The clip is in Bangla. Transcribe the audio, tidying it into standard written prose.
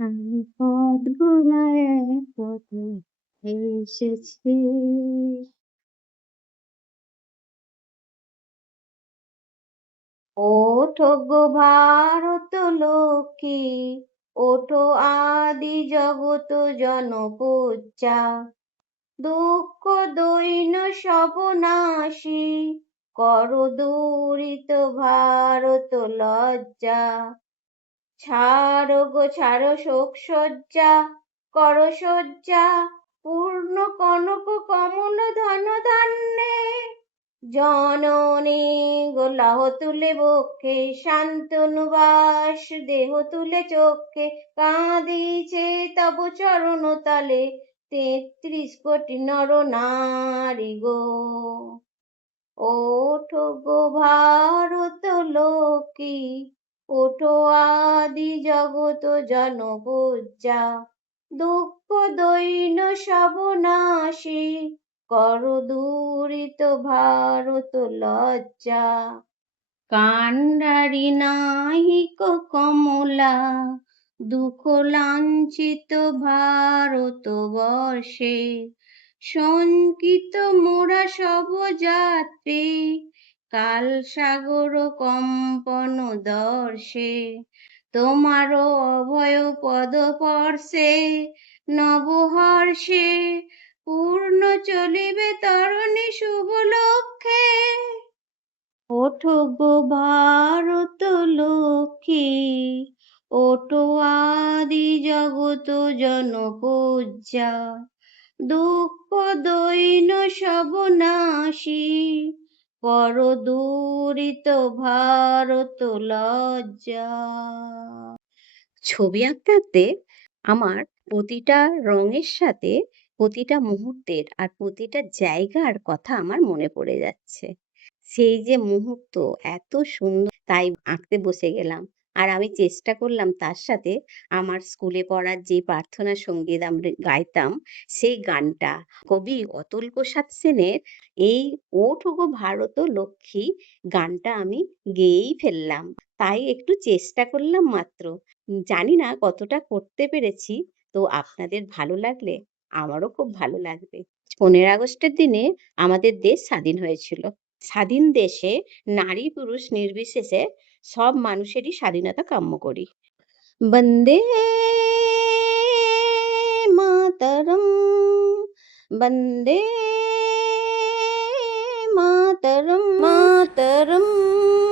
আমি পথ ভুলায় পথে এসেছি। ওঠো গো ভারত লক্ষ্মী, ওঠো আদি জগত জনপূজ্যা, দুঃখ দৈন্য সব নাশী, করো দূরিত ভারত লজ্জা। ছাড়ো গো ছাড়ো শোক সজ্জা, করো সজ্জা পূর্ণ কনক কমল ধন ধান্যে। জননী গো লহ তুলে বক্ষে, শান্তনু বাস দেহ তুলে চক্ষে, কাঁদিছে তব চরণ তলে ৩৩ কোটি নর নারী গো। ওঠো গো ভারত লক্ষ্মী, ওঠো আদি জগত জনপূজ্যা, দুঃখ দৈন্য সব নাশী, করো দূরিত ভারত লজ্জা। কান্ডারি নাহিক কমলা, দুঃখ লাঞ্ছিত ভারতবর্ষে, শঙ্কিত মোরা সব যাত্রী, কাল সাগর কম্পন দর্শে। তোমারও অভয় পদ স্পর্শে নবহর্ষে, পূর্ণ চলিবে তরণী শুভ লক্ষ্যে। ওঠো গো ভারত লক্ষ্মী, ওঠো আদি জগত জনপূজ্যা, দুঃখ দৈন্য সব নাশী, কর দূরিত ভারত লজ্জা। ছবি আঁকতে আঁকতে আমার প্রতিটা রঙের সাথে প্রতিটা মুহূর্তের আর প্রতিটা জায়গার কথা আমার মনে পড়ে যাচ্ছে। সেই যে মুহূর্ত এত সুন্দর, তাই আঁকতে বসে গেলাম। আর আমি চেষ্টা করলাম তার সাথে আমার স্কুলে পড়ার যে প্রার্থনা সঙ্গীত আমরা গাইতাম সেই গানটা, কবি অতুল প্রসাদ সেনের এই ওঠো গো ভারত লক্ষ্মী গানটা আমি গেয়েই ফেললাম। তাই একটু চেষ্টা করলাম মাত্র, জানি না কতটা করতে পেরেছি। তো আপনাদের ভালো লাগলে আমারও খুব ভালো লাগবে। 15 আগস্টের দিনে আমাদের দেশ স্বাধীন হয়েছিল। স্বাধীন দেশে নারী পুরুষ নির্বিশেষে সব মানুষেরই স্বাধীনতা কাম্য করি। বন্দে মাতরম, বন্দে মাতরম, মাতরম।